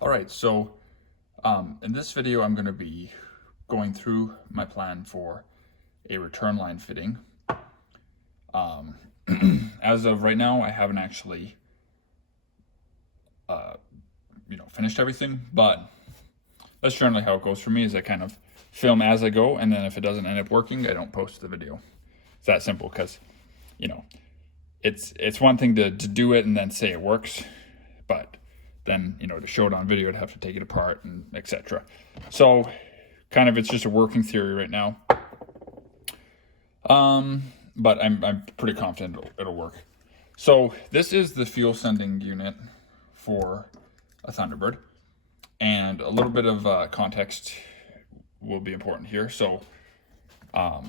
All right, so in this video, I'm going to be going through my plan for a return line fitting. As of right now, I haven't actually, finished everything, but that's generally how it goes for me. Is I kind of film as I go, and then if it doesn't end up working, I don't post the video. It's that simple because, it's one thing to do it and then say it works, but then to show it on video, I'd have to take it apart and etc. So kind of it's just a working theory right now. But I'm pretty confident it'll work. So this is the fuel sending unit for a Thunderbird, and a little bit of context will be important here. So I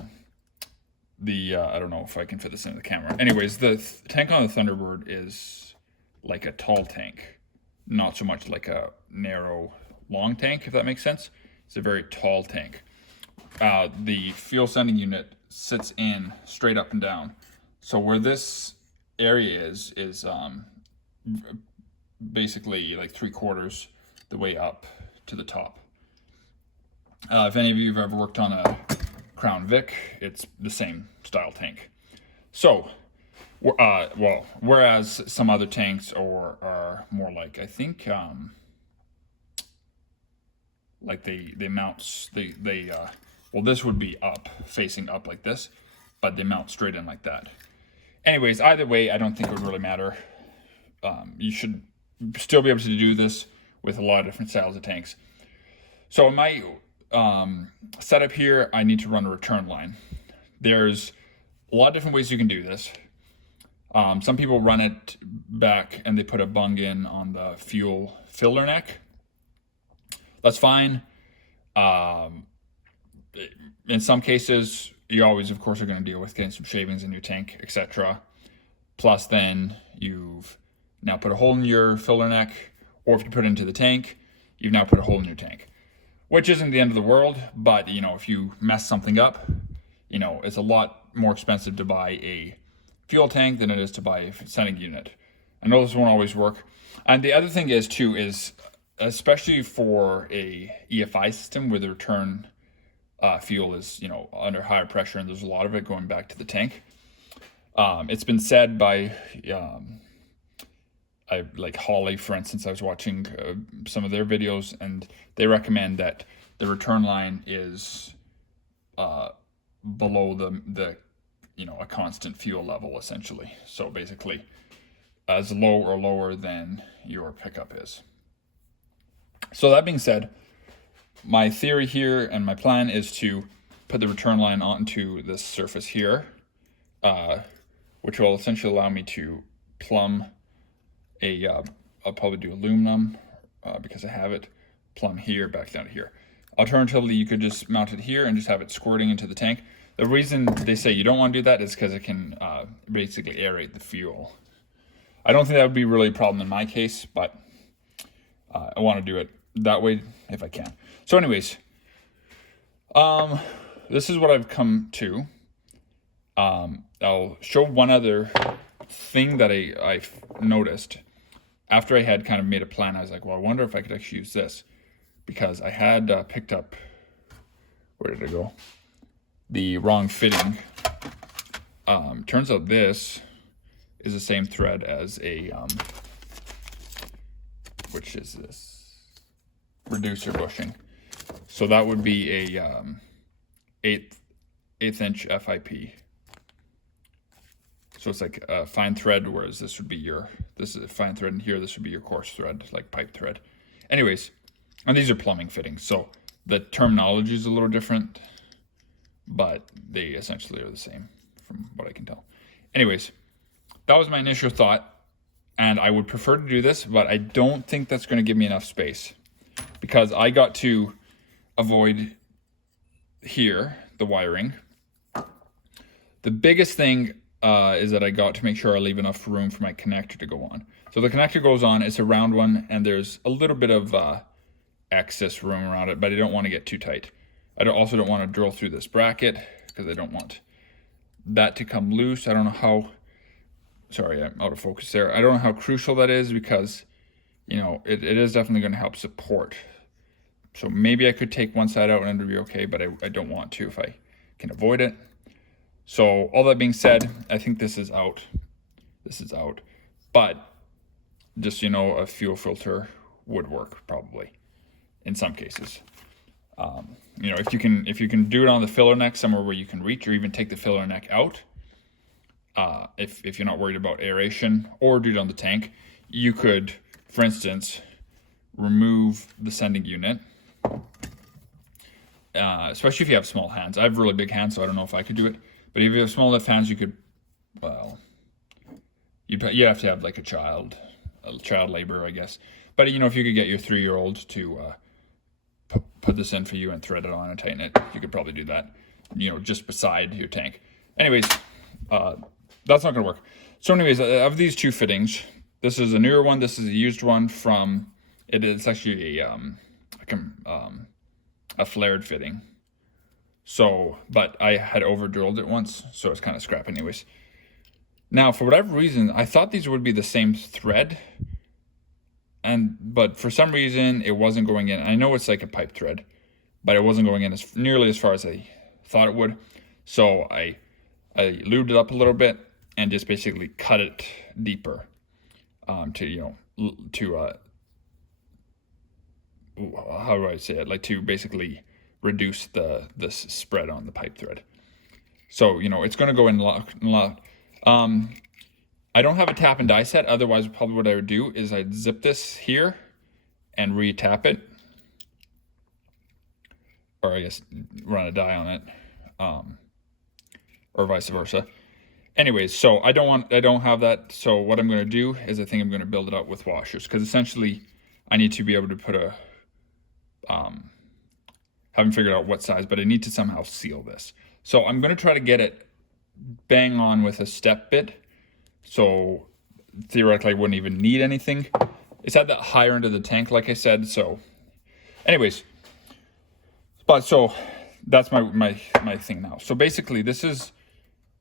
don't know if I can fit this into the camera. Anyways, the tank on the Thunderbird is like a tall tank, not so much like a narrow, long tank, if that makes sense. It's a very tall tank. The fuel sending unit sits in straight up and down. So where this area is basically like 3/4 the way up to the top. If any of you have ever worked on a Crown Vic, it's the same style tank. So, whereas some other tanks are more like, I think, like this would be up, facing up like this, but they mount straight in like that. Anyways, either way, I don't think it would really matter. You should still be able to do this with a lot of different styles of tanks. So in my setup here, I need to run a return line. There's a lot of different ways you can do this. Some people run it back and they put a bung in on the fuel filler neck. That's fine. In some cases, you always, of course, are going to deal with getting some shavings in your tank, etc. Plus, then you've now put a hole in your filler neck, or if you put it into the tank, you've now put a hole in your tank, which isn't the end of the world. But if you mess something up, it's a lot more expensive to buy a fuel tank than it is to buy a sending unit. I know this won't always work. And the other thing is especially for a EFI system where the return fuel is under higher pressure and there's a lot of it going back to the tank. It's been said by like Holly, for instance. I was watching some of their videos, and they recommend that the return line is below the a constant fuel level, essentially. So basically as low or lower than your pickup is. So that being said, my theory here and my plan is to put the return line onto this surface here, which will essentially allow me to plumb I'll probably do aluminum because I have it, plumb here, back down to here. Alternatively, you could just mount it here and just have it squirting into the tank. The reason they say you don't want to do that is because it can basically aerate the fuel. I don't think that would be really a problem in my case, but I want to do it that way if I can. So anyways, this is what I've come to. I'll show one other thing that I noticed. After I had kind of made a plan, I was like, well, I wonder if I could actually use this, because I had picked up, where did it go? The wrong fitting. Turns out this is the same thread as a, which is this? Reducer bushing. So that would be a eighth inch FIP. So it's like a fine thread, whereas this is a fine thread, and here this would be your coarse thread, like pipe thread. Anyways, and these are plumbing fittings, so the terminology is a little different, but they essentially are the same from what I can tell. Anyways, that was my initial thought, and I would prefer to do this, but I don't think that's going to give me enough space, because I got to avoid here the wiring. The biggest thing is that I got to make sure I leave enough room for my connector to go on. So the connector goes on, it's a round one, and there's a little bit of excess room around it, but I don't want to get too tight. I also don't want to drill through this bracket, because I don't want that to come loose. I don't know how, sorry, I'm out of focus there. I don't know how crucial that is, because you know, it is definitely going to help support. So maybe I could take one side out and it'll be okay, but I don't want to if I can avoid it. So all that being said, I think this is out. This is out. But just, you know, a fuel filter would work probably in some cases. You know, if you can do it on the filler neck somewhere where you can reach, or even take the filler neck out, if you're not worried about aeration, or do it on the tank, you could, for instance, remove the sending unit. Especially if you have small hands. I have really big hands, so I don't know if I could do it. But if you have small enough hands, you could, well, you have to have like a child labor, I guess. But, you know, if you could get your 3-year-old to put this in for you and thread it on and tighten it, you could probably do that, you know, just beside your tank. Anyways, that's not going to work. So anyways, of these two fittings, this is a newer one. This is a used one from, it's actually a flared fitting. So, but I had over drilled it once, so it's kind of scrap anyways. Now, for whatever reason, I thought these would be the same thread, but for some reason it wasn't going in. I know it's like a pipe thread, but it wasn't going in nearly as far as I thought it would. So I lubed it up a little bit and just basically cut it deeper to, you know, to how do I say it? Like to basically reduce the spread on the pipe thread. So, you know, it's going to go in a lot. I don't have a tap and die set. Otherwise, probably what I would do is I'd zip this here and re-tap it, or I guess run a die on it, or vice versa. Anyways, so I don't have that. So what I'm going to do is I think I'm going to build it up with washers, because essentially I need to be able to put a haven't figured out what size, but I need to somehow seal this. So I'm going to try to get it bang on with a step bit. So theoretically I wouldn't even need anything. It's at the higher end of the tank, like I said. So anyways, but so that's my thing now. So basically this is,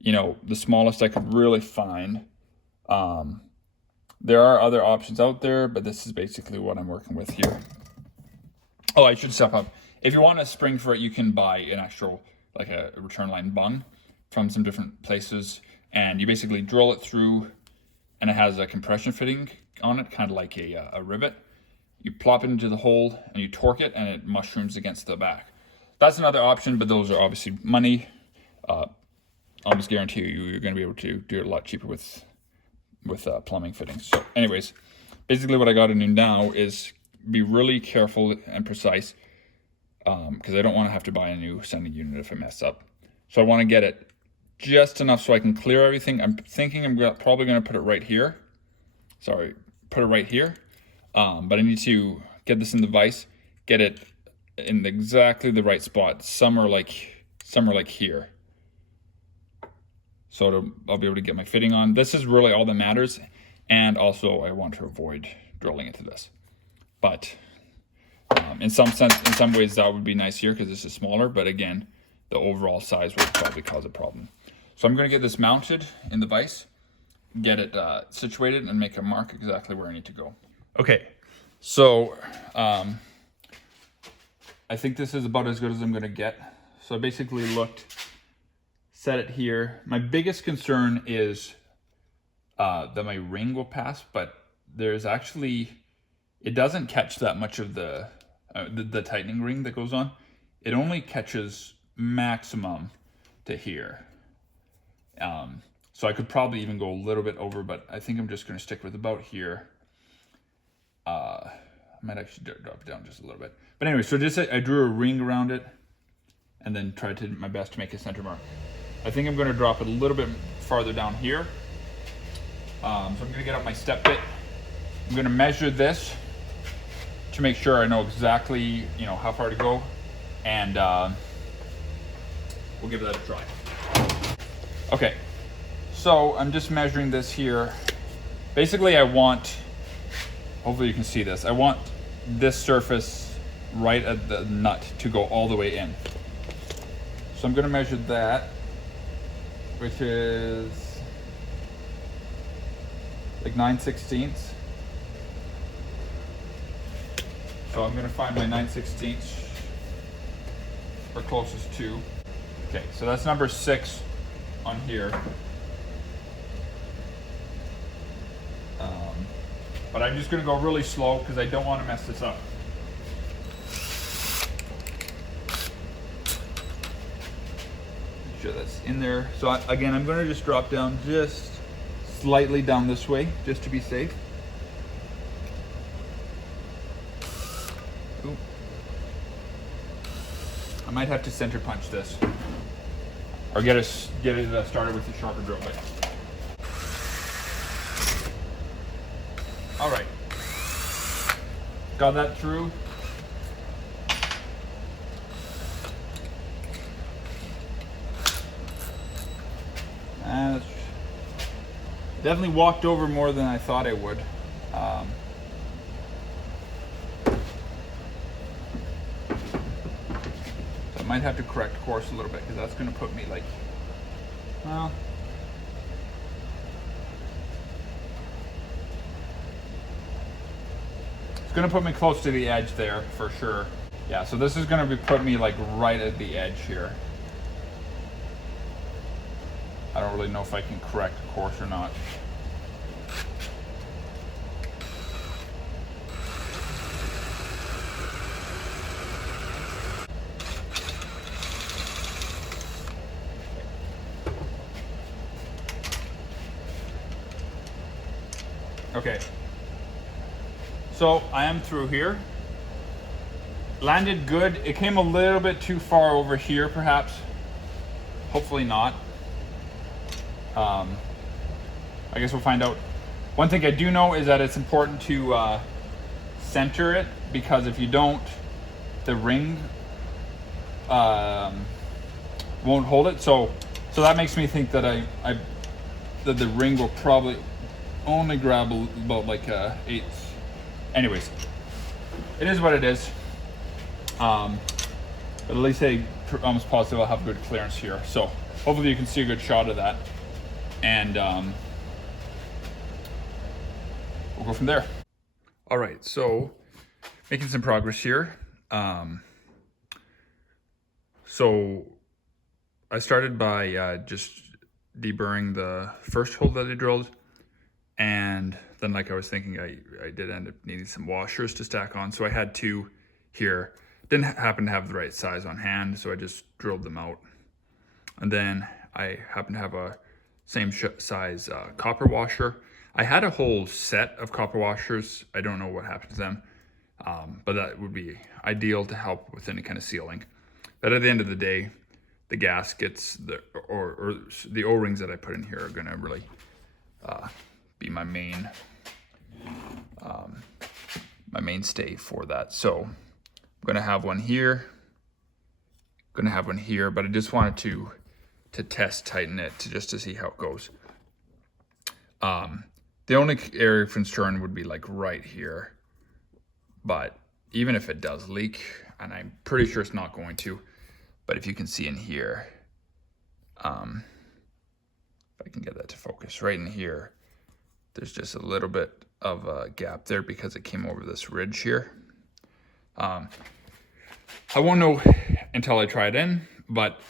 you know, the smallest I could really find. There are other options out there, but this is basically what I'm working with here. Oh, I should step up. If you want a spring for it, you can buy an actual, like a return line bung from some different places, and you basically drill it through, and it has a compression fitting on it, kind of like a rivet. You plop it into the hole and you torque it, and it mushrooms against the back. That's another option, but those are obviously money. I'll just guarantee you're going to be able to do it a lot cheaper with plumbing fittings. So anyways, basically what I got to do now is be really careful and precise, because I don't want to have to buy a new sending unit if I mess up. So I want to get it just enough so I can clear everything. I'm thinking I'm probably going to put it right here. Sorry, put it right here. But I need to get this in the vise, get it in exactly the right spot. Somewhere like here. So I'll be able to get my fitting on. This is really all that matters. And also I want to avoid drilling into this. But in some ways that would be nice here because this is smaller. But again, the overall size would probably cause a problem. So I'm going to get this mounted in the vise, get it situated, and make a mark exactly where I need to go. Okay, so I think this is about as good as I'm going to get. So I basically set it here. My biggest concern is that my ring will pass, but there's actually, it doesn't catch that much of the tightening ring that goes on. It only catches maximum to here. So I could probably even go a little bit over, but I think I'm just going to stick with about here. I might actually drop it down just a little bit. But anyway, so I drew a ring around it and then tried to my best to make a center mark. I think I'm going to drop it a little bit farther down here. So I'm going to get out my step bit. I'm going to measure this to make sure I know exactly, how far to go, and we'll give that a try. Okay, so I'm just measuring this here. Basically, hopefully you can see this. I want this surface right at the nut to go all the way in. So I'm going to measure that, which is like 9/16. So I'm gonna find my 9/16 or closest to. Okay, so that's number 6 on here. But I'm just gonna go really slow because I don't want to mess this up. Make sure that's in there. So again, I'm gonna just drop down just slightly down this way, just to be safe. Ooh. I might have to center punch this, or get it started with the sharper drill bit. All right, got that through. And definitely walked over more than I thought I would. So I might have to correct course a little bit because that's going to put me like, well, it's going to put me close to the edge there for sure. Yeah, so this is going to be put me like right at the edge here. I don't really know if I can correct course or not. Okay, so I am through here. Landed good. It came a little bit too far over here, perhaps. Hopefully not. I guess we'll find out. One thing I do know is that it's important to center it, because if you don't, the ring won't hold it. So that makes me think that that the ring will probably only grab about like a 1/8. Anyways, it is what it is. But at least I'm almost positive I'll have good clearance here. So hopefully you can see a good shot of that, and we'll go from there. All right, so making some progress here. So I started by just deburring the first hole that I drilled, and then, like I was thinking, I did end up needing some washers to stack on, so I had 2 here. Didn't happen to have the right size on hand, so I just drilled them out. And then I happen to have a same size copper washer. I had a whole set of copper washers. I don't know what happened to them, but that would be ideal to help with any kind of sealing. But at the end of the day, the gaskets or the O-rings that I put in here are gonna really be my mainstay for that. So I'm gonna have one here, but I just wanted to test tighten it just to see how it goes. The only area of concern would be like right here, but even if it does leak, and I'm pretty sure it's not going to, but if you can see in here, if I can get that to focus, right in here, there's just a little bit of a gap there because it came over this ridge here. I won't know until I try it in, but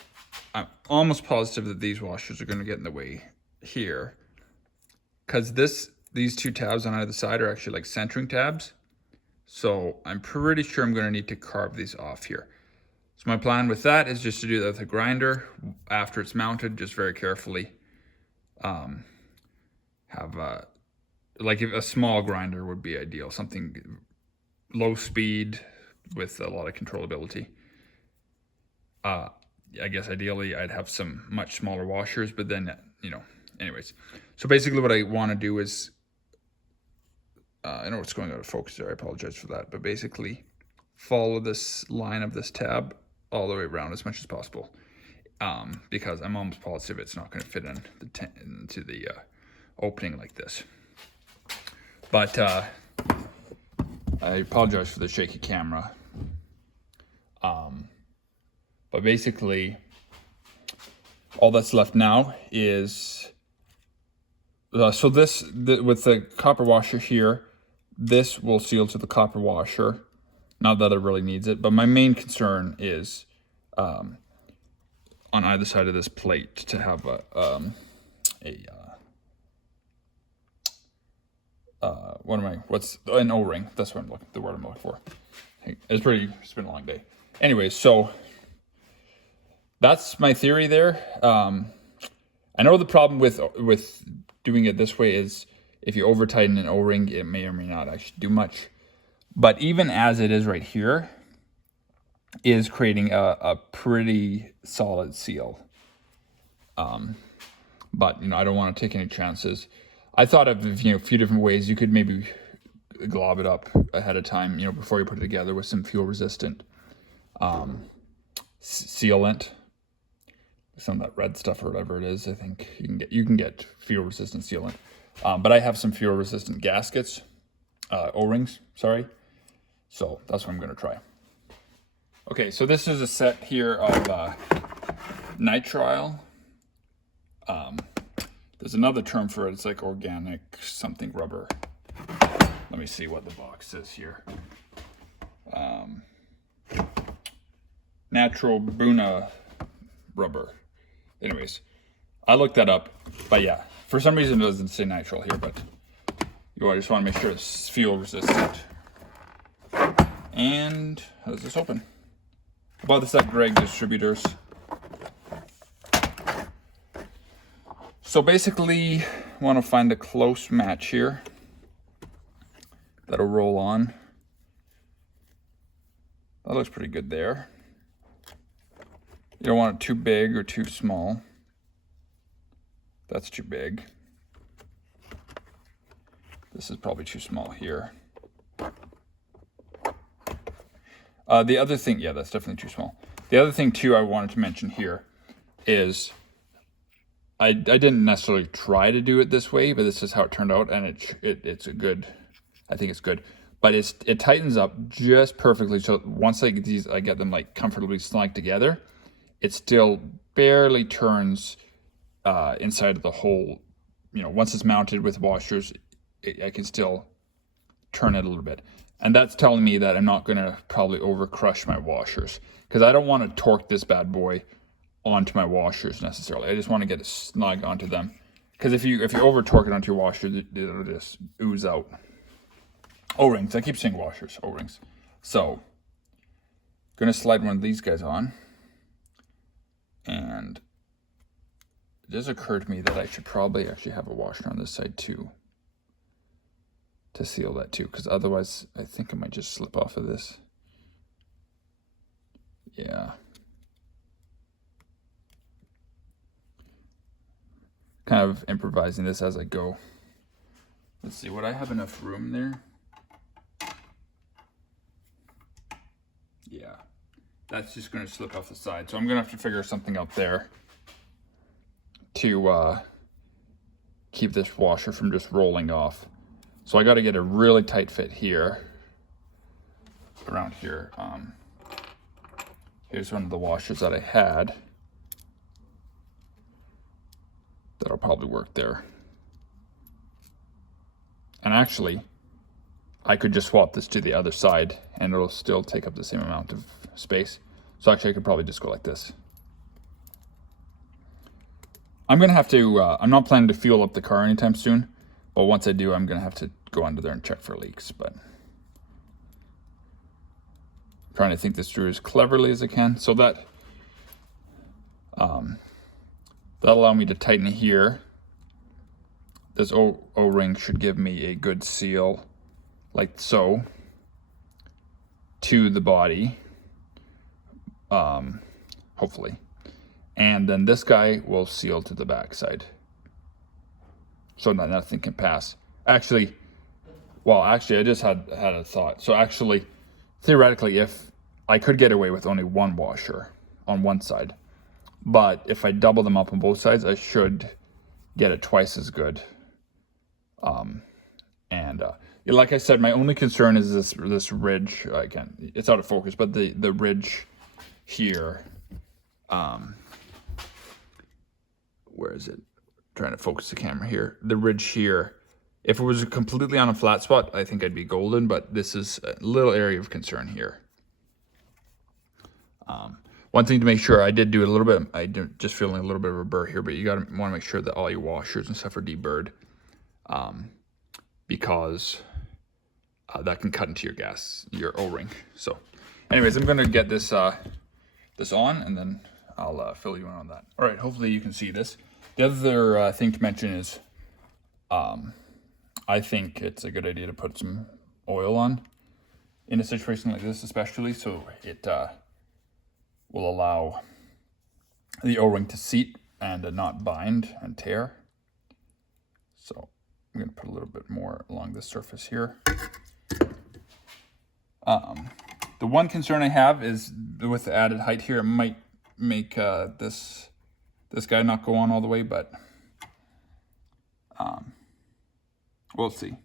I'm almost positive that these washers are going to get in the way here, because these 2 tabs on either side are actually like centering tabs. So I'm pretty sure I'm going to need to carve these off here. So my plan with that is just to do that with a grinder after it's mounted, just very carefully. Like a small grinder would be ideal, something low speed with a lot of controllability. I guess ideally I'd have some much smaller washers, but then, anyways. So basically what I want to do is, I know it's going out of focus there, I apologize for that, but basically follow this line of this tab all the way around as much as possible, because I'm almost positive it's not going to fit into the opening like this. But I apologize for the shaky camera. But basically, all that's left now is, with the copper washer here, this will seal to the copper washer, Not that it really needs it, but my main concern is on either side of this plate to have what's an O-ring? That's what the word I'm looking for. It's been a long day. Anyways, so that's my theory there. I know the problem with doing it this way is if you over tighten an O-ring, it may or may not actually do much. But even as it is right here, is creating a pretty solid seal. But I don't want to take any chances. I thought of a few different ways you could maybe glob it up ahead of time, before you put it together with some fuel resistant sealant, some of that red stuff or whatever it is. I think you can get fuel resistant sealant, but I have some fuel resistant gaskets, O-rings. Sorry, so that's what I'm going to try. Okay, so this is a set here of nitrile. There's another term for it. It's like organic something rubber. Let me see what the box says here. Natural Buna rubber. Anyways, I looked that up, but yeah, for some reason it doesn't say nitrile here, but I just want to make sure it's fuel resistant. And how does this open? I bought this at Greg Distributors. So basically, I want to find a close match here that'll roll on. That looks pretty good there. You don't want it too big or too small. That's too big. This is probably too small here. The other thing, yeah, that's definitely too small. The other thing too I wanted to mention here is I didn't necessarily try to do it this way, but this is how it turned out, and it's a good. I think it's good, but it tightens up just perfectly. So once I get them like comfortably snug together, it still barely turns inside of the hole. Once it's mounted with washers, I can still turn it a little bit, and that's telling me that I'm not going to probably over crush my washers, because I don't want to torque this bad boy onto my washers necessarily. I just want to get it snug onto them, because if you over torque it onto your washers, it'll just ooze out. O-rings. I keep saying washers. O-rings. So, gonna slide one of these guys on, and it just occurred to me that I should probably actually have a washer on this side too, to seal that too, because otherwise I think I might just slip off of this. Yeah. Kind of improvising this as I go. Let's see, would I have enough room there? Yeah, that's just going to slip off the side. So I'm going to have to figure something out there to keep this washer from just rolling off. So I got to get a really tight fit here, around here. Here's one of the washers that I had. That'll probably work there. And actually, I could just swap this to the other side and it'll still take up the same amount of space. So actually I could probably just go like this. I'm gonna have to, I'm not planning to fuel up the car anytime soon, but once I do, I'm gonna have to go under there and check for leaks, but I'm trying to think this through as cleverly as I can. So that'll allow me to tighten it here. This O-ring should give me a good seal, like so, to the body, hopefully. And then this guy will seal to the backside, so that nothing can pass. Actually, I just had a thought. So actually, theoretically, if I could get away with only one washer on one side, but if I double them up on both sides, I should get it twice as good. Like I said, my only concern is this ridge. Again, it's out of focus, but the ridge here. Where is it? Trying to focus the camera here. The ridge here If it was completely on a flat spot, I think I'd be golden, but this is a little area of concern here. One thing to make sure, I did do a little bit, I did just feeling a little bit of a burr here, but you want to make sure that all your washers and stuff are deburred, because that can cut into your O-ring. So anyways, I'm going to get this this on, and then I'll fill you in on that. All right, hopefully you can see this. The other thing to mention is I think it's a good idea to put some oil on in a situation like this, especially, so it will allow the O-ring to seat and not bind and tear. So I'm going to put a little bit more along the surface here. The one concern I have is with the added height here, it might make this guy not go on all the way, but we'll see.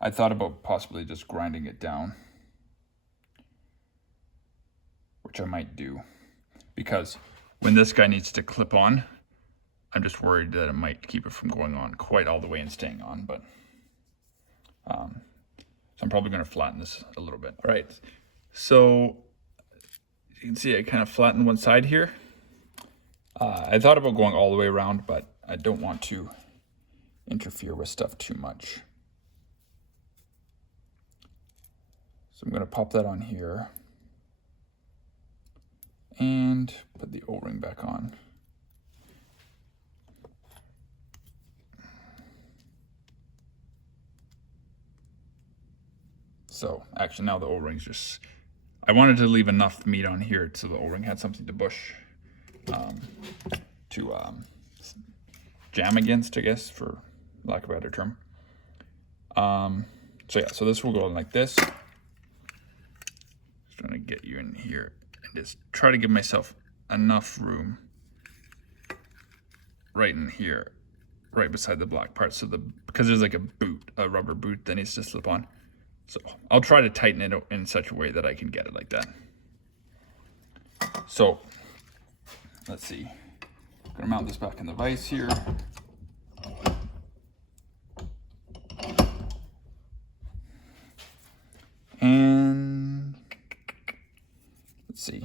I thought about possibly just grinding it down, which I might do, because when this guy needs to clip on, I'm just worried that it might keep it from going on quite all the way and staying on, but so I'm probably going to flatten this a little bit. All right, so you can see I kind of flattened one side here. I thought about going all the way around, but I don't want to interfere with stuff too much. So I'm going to pop that on here and put the O-ring back on. So actually now the O-ring's just, I wanted to leave enough meat on here so the O-ring had something to bush, to jam against, I guess, for lack of a better term. So yeah, so this will go like this. Just trying to get you in here and just try to give myself enough room right in here, right beside the black part, so because there's like a rubber boot that needs to slip on. So I'll try to tighten it in such a way that I can get it like that. So let's see. I'm gonna mount this back in the vise here. And let's see.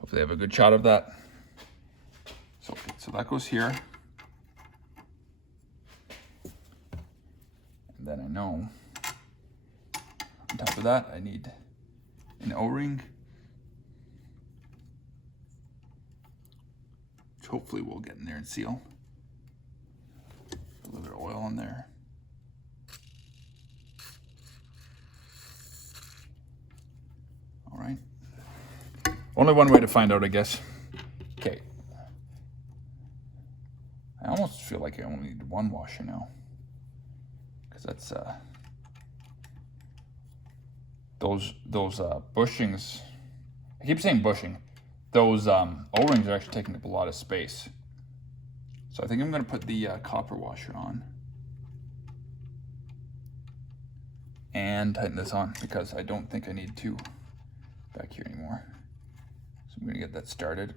Hopefully I have a good shot of that. So that goes here. And then I know on top of that, I need an O-ring, which hopefully will get in there and seal. A little bit of oil on there. All right. Only one way to find out, I guess. Okay. I almost feel like I only need one washer now, because that's those bushings, I keep saying bushing, those O-rings are actually taking up a lot of space. So I think I'm going to put the copper washer on and tighten this on, because I don't think I need two back here anymore. So I'm going to get that started.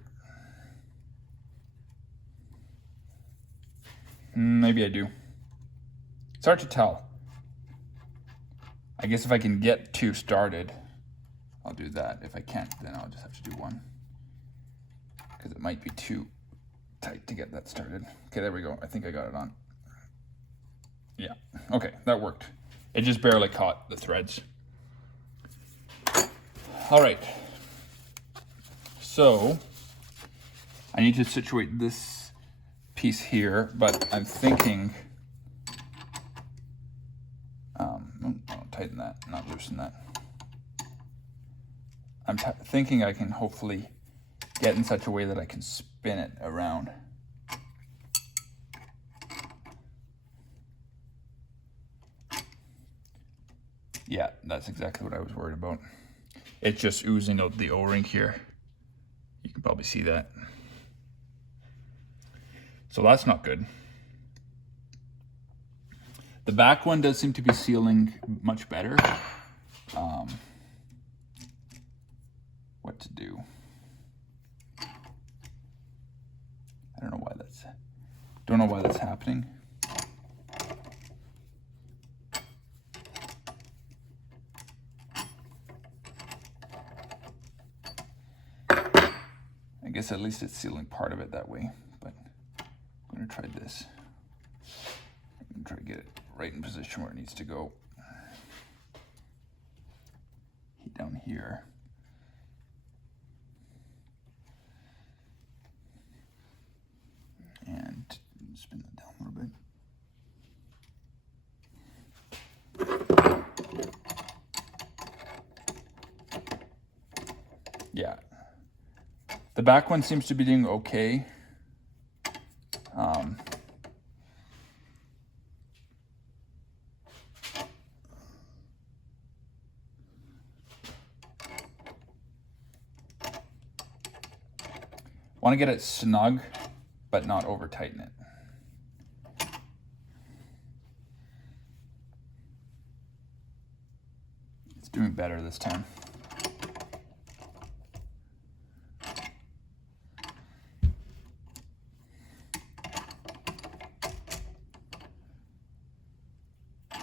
Maybe I do. It's hard to tell. I guess if I can get two started, I'll do that. If I can't, then I'll just have to do one, because it might be too tight to get that started. Okay, there we go. I think I got it on. Yeah, okay, that worked. It just barely caught the threads. All right, so I need to situate this piece here, but I'm thinking, I'll tighten that, not loosen that. I'm thinking I can hopefully get in such a way that I can spin it around. Yeah, that's exactly what I was worried about. It's just oozing out the O-ring here. You can probably see that. So that's not good. The back one does seem to be sealing much better. What to do? I don't know why that's happening. guess at least it's sealing part of it that way, but I'm gonna try this. I'm gonna try to get it right in position where it needs to go. Heat down here. And spin that down a little bit. Yeah, the back one seems to be doing okay. Want to get it snug, but not over tighten it. It's doing better this time.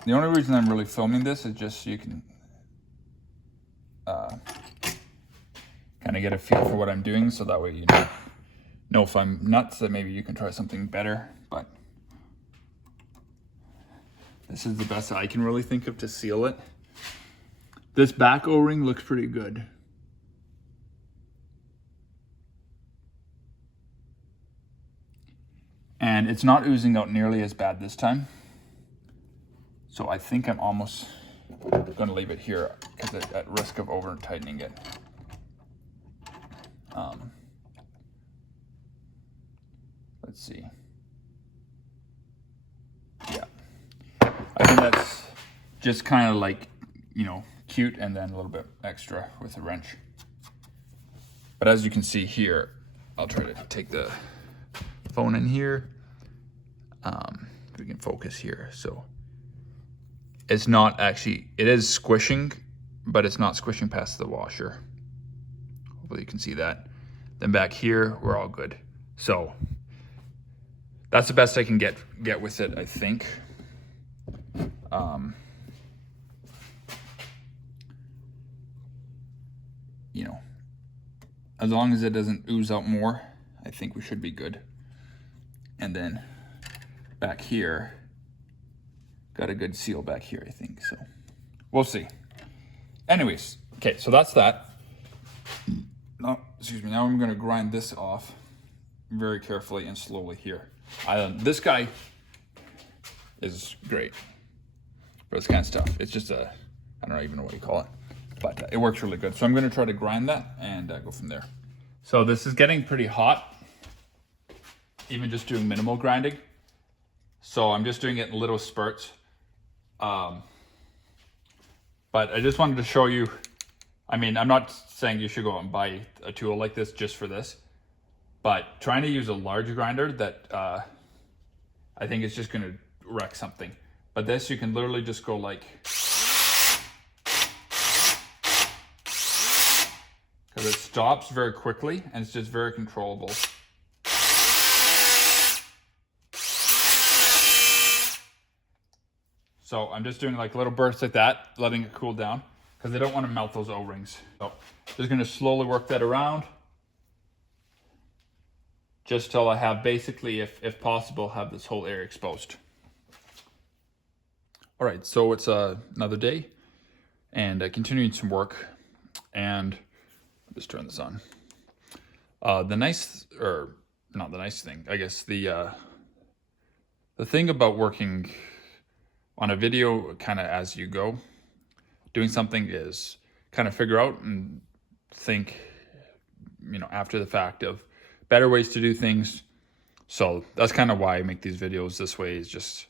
The only reason I'm really filming this is just so you can kind of get a feel for what I'm doing, so that way you know if I'm nuts, that maybe you can try something better. But this is the best I can really think of to seal it. This back O-ring looks pretty good. And it's not oozing out nearly as bad this time. So I think I'm almost going to leave it here because it's at risk of over tightening it. Let's see. Yeah, I think that's just kind of like, you know, cute, and then a little bit extra with a wrench. But as you can see here, I'll try to take the phone in here. If we can focus here. So it's not actually, it is squishing, but it's not squishing past the washer. Hopefully you can see that. Then back here, we're all good. So that's the best I can get with it, I think. You know, as long as it doesn't ooze out more, I think we should be good. And then back here, got a good seal back here, I think. So we'll see. Anyways, okay, so that's that. No, excuse me. Now I'm going to grind this off very carefully and slowly here. This guy is great for this kind of stuff. It's just I don't even know what you call it, but it works really good. So I'm going to try to grind that and go from there. So this is getting pretty hot, even just doing minimal grinding. So I'm just doing it in little spurts. But I just wanted to show you, I mean, I'm not saying you should go out and buy a tool like this just for this, but trying to use a large grinder that I think is just going to wreck something. But this, you can literally just go like, because it stops very quickly and it's just very controllable. So I'm just doing like little bursts like that, letting it cool down, because I don't want to melt those O-rings. So just going to slowly work that around, just till I have basically, if possible, have this whole area exposed. All right, so it's another day, and continuing some work, and I'll just turn this on. The nice, or not the nice thing, I guess the thing about working on a video kind of as you go, doing something is kind of figure out and think, you know, after the fact of better ways to do things. So that's kind of why I make these videos this way, is just,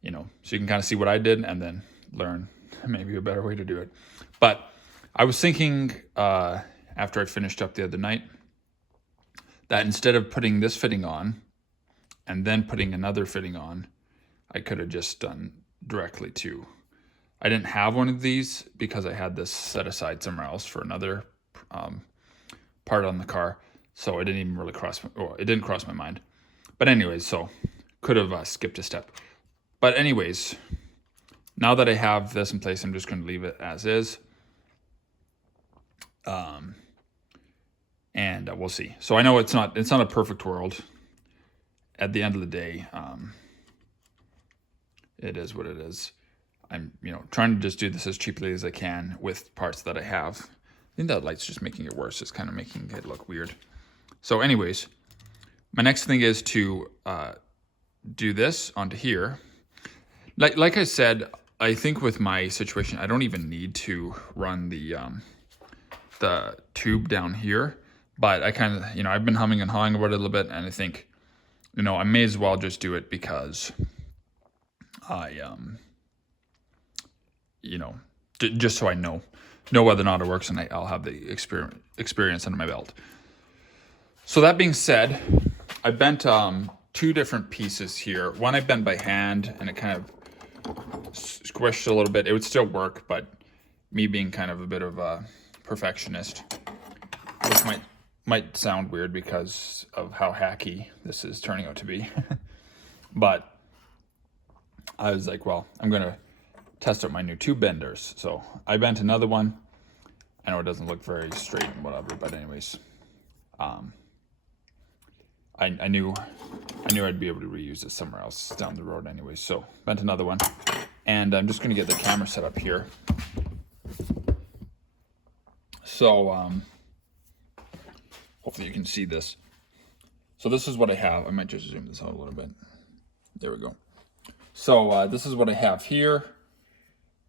you know, so you can kind of see what I did and then learn maybe a better way to do it. But I was thinking after I finished up the other night that instead of putting this fitting on and then putting another fitting on, I could have just done directly to. I didn't have one of these because I had this set aside somewhere else for another part on the car. So it didn't even really it didn't cross my mind. But anyways, so could have skipped a step. But anyways, now that I have this in place, I'm just going to leave it as is. and we'll see. So I know it's not a perfect world. At the end of the day, it is what it is. I'm trying to just do this as cheaply as I can with parts that I have. I think that light's just making it worse. It's kind of making it look weird. So anyways, my next thing is to do this onto here. Like I said, I think with my situation, I don't even need to run the tube down here. But I kind of, I've been humming and hawing about it a little bit, and I think, I may as well just do it because I, just so I know whether or not it works, and I'll have the experience under my belt. So that being said, I bent 2 different pieces here. One I bent by hand, and it kind of squished a little bit. It would still work, but me being kind of a bit of a perfectionist, which might sound weird because of how hacky this is turning out to be. But I was like, well, I'm going to test out my new tube benders. So I bent another one. I know it doesn't look very straight and whatever, but anyways, I knew I'd be able to reuse this somewhere else down the road anyways. So bent another one, and I'm just going to get the camera set up here. So hopefully you can see this. So this is what I have. I might just zoom this out a little bit. There we go. So this is what I have here.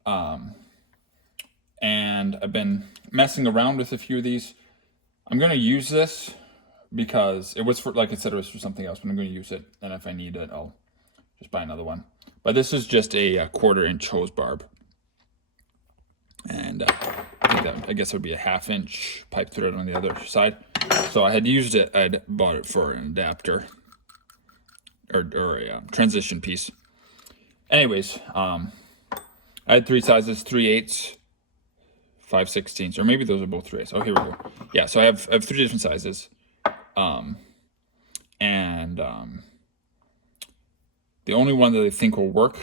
And I've been messing around with a few of these. I'm going to use this because it was for, like I said, it was for something else, but I'm going to use it. And if I need it, I'll just buy another one. But this is just a 1/4-inch hose barb. And I guess it would be a 1/2-inch pipe thread on the other side. So I had used it. I'd bought it for an adapter or a transition piece. Anyways, I had 3 sizes: 3/8, 5/16, or maybe those are both 3/8. Oh, here we go. Yeah, so I have 3 different sizes, and the only one that I think will work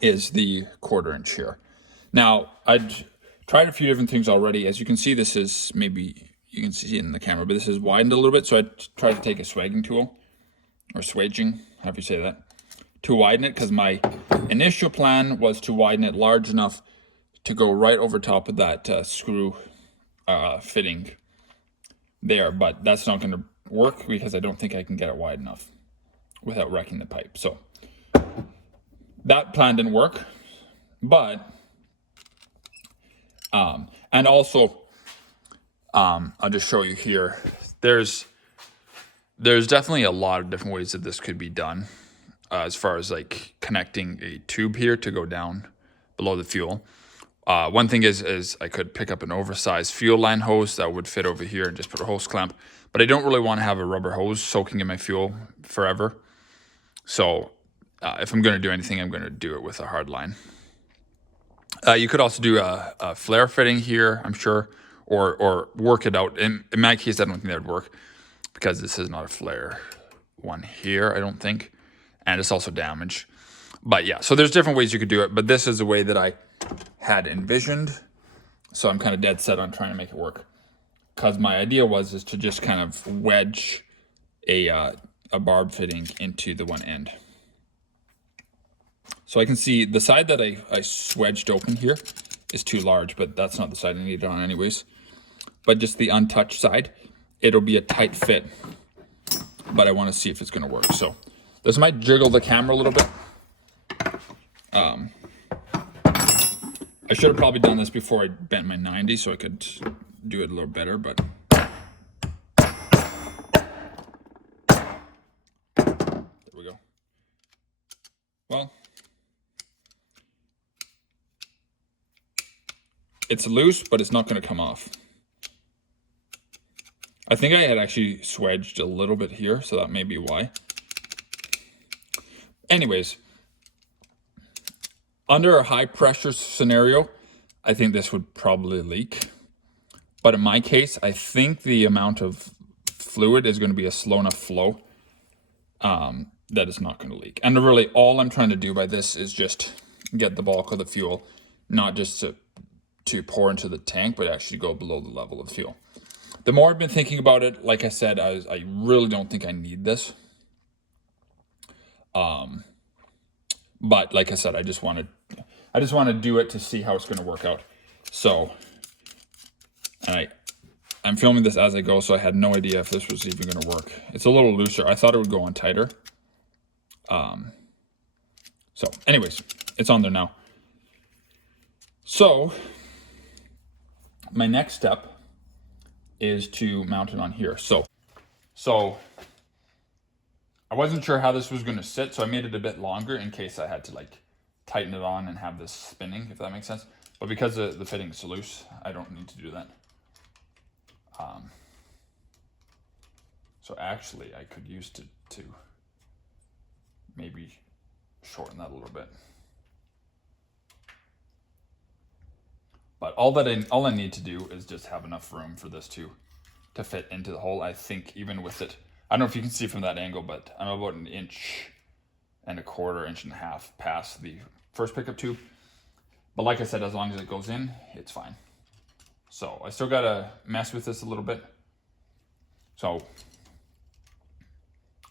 is the 1/4-inch here. Now, I'd tried a few different things already. As you can see, this is, maybe you can see it in the camera, but this is widened a little bit. So I tried to take a swagging tool, or swaging, however you say that, to widen it, because my initial plan was to widen it large enough to go right over top of that screw fitting there. But that's not going to work because I don't think I can get it wide enough without wrecking the pipe. So that plan didn't work. But and also, I'll just show you here. There's definitely a lot of different ways that this could be done, as far as like connecting a tube here to go down below the fuel. One thing is I could pick up an oversized fuel line hose that would fit over here and just put a hose clamp. But I don't really want to have a rubber hose soaking in my fuel forever. So if I'm going to do anything, I'm going to do it with a hard line. You could also do a flare fitting here, I'm sure, or work it out. In my case, I don't think that would work because this is not a flare one here, I don't think. And it's also damaged. But yeah, so there's different ways you could do it, but this is the way that I had envisioned. So I'm kind of dead set on trying to make it work. Because my idea is to just kind of wedge a barb fitting into the one end. So I can see the side that I wedged open here is too large, but that's not the side I need it on anyways. But just the untouched side, it'll be a tight fit. But I want to see if it's going to work. So this might jiggle the camera a little bit. I should have probably done this before I bent my 90 so I could do it a little better, but there we go. Well, it's loose, but it's not going to come off. I think I had actually swedged a little bit here, so that may be why. Anyways, under a high pressure scenario, I think this would probably leak. But in my case, I think the amount of fluid is going to be a slow enough flow that it's not going to leak. And really, all I'm trying to do by this is just get the bulk of the fuel, not just to pour into the tank, but actually go below the level of fuel. the more I've been thinking about it, like I said, I really don't think I need this. But like I said, I just want to do it to see how it's going to work out. So, and I'm filming this as I go, so I had no idea if this was even going to work. It's a little looser. I thought it would go on tighter. So anyways, it's on there now. So my next step is to mount it on here. So I wasn't sure how this was going to sit, so I made it a bit longer in case I had to like tighten it on and have this spinning, if that makes sense. But because the fitting is loose, I don't need to do that. So actually, I could use to maybe shorten that a little bit. But all I need to do is just have enough room for this to fit into the hole. I think even with it, I don't know if you can see from that angle, but I'm about 1.25 inches, 1.5 inches past the first pickup tube. But like I said, as long as it goes in, it's fine. So I still gotta mess with this a little bit. So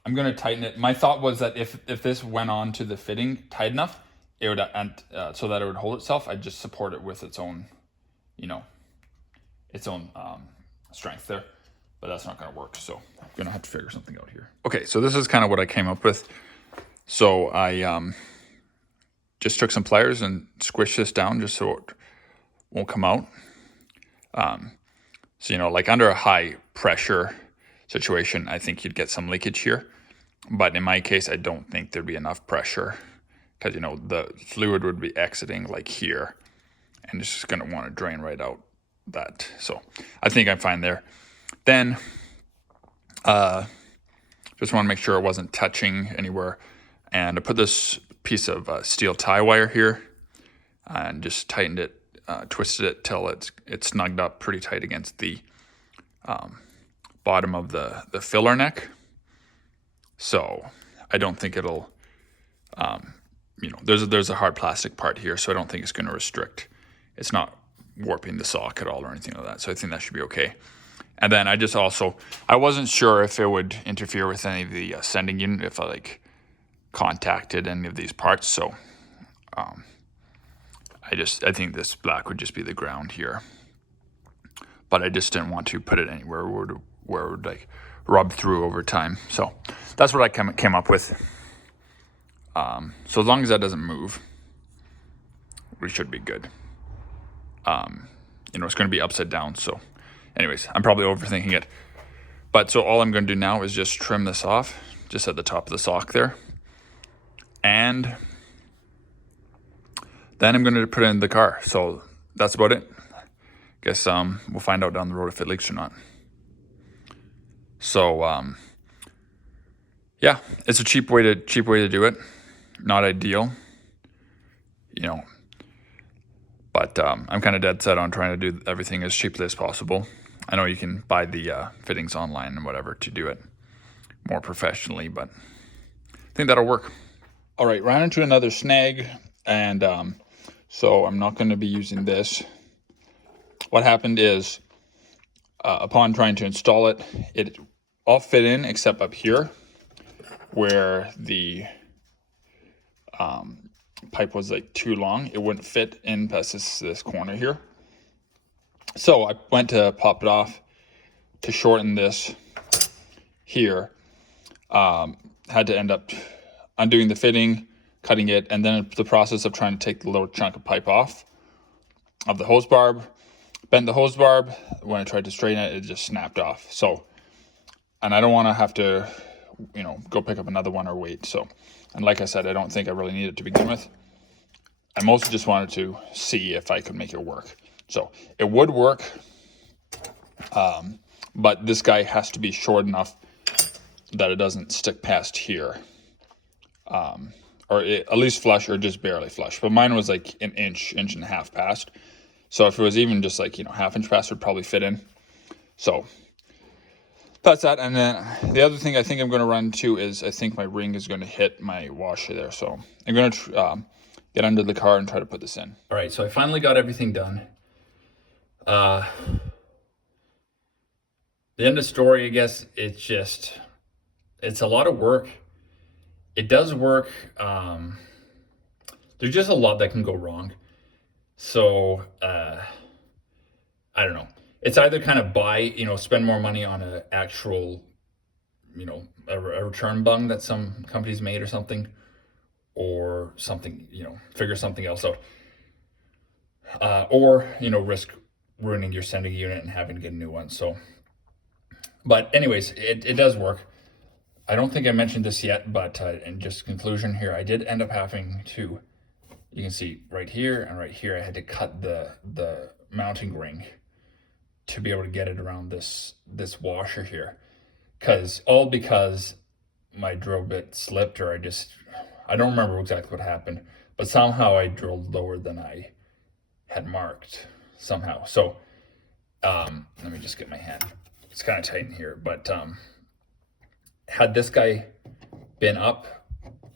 I'm gonna tighten it. My thought was that if this went on to the fitting tight enough, it would so that it would hold itself, I'd just support it with its own, strength there. But that's not gonna work. So I'm gonna have to figure something out here. Okay, so this is kind of what I came up with. So I just took some pliers and squished this down just so it won't come out. So, like under a high pressure situation, I think you'd get some leakage here. But in my case, I don't think there'd be enough pressure because, the fluid would be exiting like here and it's just going to want to drain right out that. So I think I'm fine there. Then just want to make sure it wasn't touching anywhere. And I put this piece of steel tie wire here and just tightened it, twisted it till it's snugged up pretty tight against the bottom of the filler neck. So I don't think it'll, there's a hard plastic part here, so I don't think it's going to restrict. It's not warping the sock at all or anything like that. So I think that should be okay. And then I wasn't sure if it would interfere with any of the sending unit if I contacted any of these parts. So I think this black would just be the ground here. But I just didn't want to put it anywhere where it would rub through over time. So that's what I came up with. So as long as that doesn't move, we should be good. It's going to be upside down. So anyways, I'm probably overthinking it. But so all I'm going to do now is just trim this off just at the top of the sock there. And then I'm going to put it in the car. So that's about it. Guess we'll find out down the road if it leaks or not. So yeah, it's a cheap way to do it. Not ideal, but I'm kind of dead set on trying to do everything as cheaply as possible. I know you can buy the fittings online and whatever to do it more professionally, but I think that'll work. All right, ran into another snag, and so I'm not going to be using this. What happened is, upon trying to install it, it all fit in except up here, where the pipe was too long. It wouldn't fit in past this corner here. So I went to pop it off to shorten this here. Had to end up undoing the fitting, cutting it, and then the process of trying to take the little chunk of pipe off of the hose barb. Bent the hose barb. When I tried to straighten it, it just snapped off. So, and I don't want to have to, go pick up another one or wait. So, and like I said, I don't think I really need it to begin with. I mostly just wanted to see if I could make it work. So it would work, but this guy has to be short enough that it doesn't stick past here, or at least flush or just barely flush. But mine was an inch and a half past. So if it was even just half inch past, it would probably fit in. So that's that. And then the other thing I think I'm going to run to is I think my ring is going to hit my washer there. So I'm going to get under the car and try to put this in. All right, so I finally got everything done. the end of the story, I guess, it's a lot of work. It does work. There's just a lot that can go wrong. So, I don't know. It's either kind of spend more money on an actual, a return bung that some companies made or something, or something, figure something else out. Or, risk ruining your sending unit and having to get a new one. So, but anyways, it does work. I don't think I mentioned this yet, but in just conclusion here, I did end up having to, you can see right here and right here, I had to cut the mounting ring to be able to get it around this washer here. Because my drill bit slipped, or I don't remember exactly what happened, but somehow I drilled lower than I had marked somehow. So let me just get my hand. It's kind of tight in here, but had this guy been up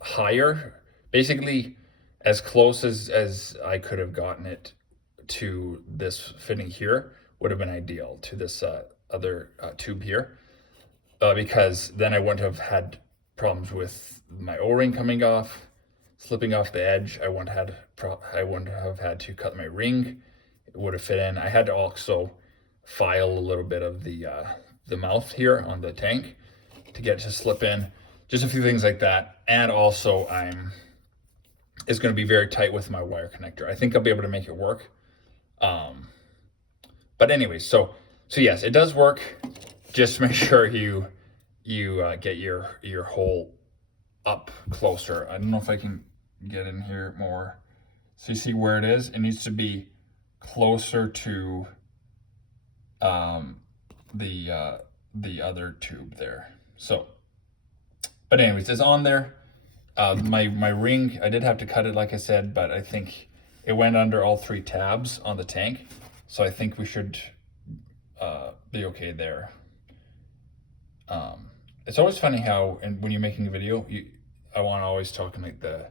higher, basically as close as I could have gotten it to this fitting here, would have been ideal to this other tube here, because then I wouldn't have had problems with my O-ring coming off, slipping off the edge. I wouldn't have had to cut my ring. It would have fit in. I had to also file a little bit of the mouth here on the tank to get it to slip in. Just a few things like that. And also it's going to be very tight with my wire connector. I think I'll be able to make it work. But anyway, so yes, it does work. Just make sure you get your hole up closer. I don't know if I can get in here more. So you see where it is? It needs to be closer to the other tube there. So, but anyways, it's on there. My ring, I did have to cut it, like I said, but I think it went under all 3 tabs on the tank. So I think we should be okay there. It's always funny how, and when you're making a video, I want to always talk in like the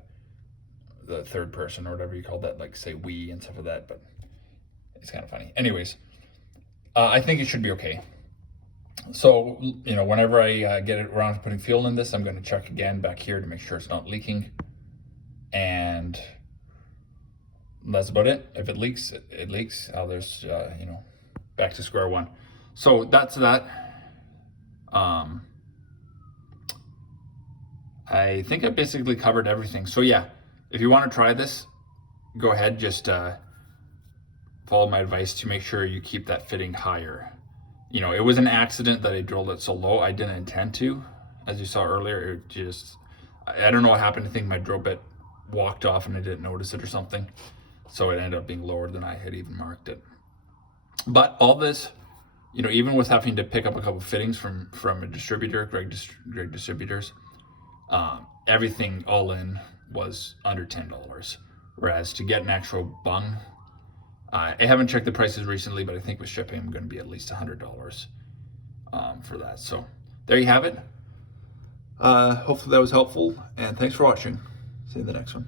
third person or whatever you call that, like say we and stuff like that, but it's kind of funny. Anyways, I think it should be okay. So, whenever I get it around to putting fuel in this, I'm going to check again back here to make sure it's not leaking. And that's about it. If it leaks, it leaks. There's, back to square one. So that's that. I think I basically covered everything. So yeah, if you want to try this, go ahead, just follow my advice to make sure you keep that fitting higher. It was an accident that I drilled it so low. I didn't intend to, as you saw earlier. I don't know what happened. I think my drill bit walked off and I didn't notice it or something. So it ended up being lower than I had even marked it. But all this, even with having to pick up a couple of fittings from a distributor, Greg Distributors, everything all in was under $10. Whereas to get an actual bung, I haven't checked the prices recently, but I think with shipping, I'm going to be at least $100 for that. So there you have it. Hopefully that was helpful, and thanks for watching. See you in the next one.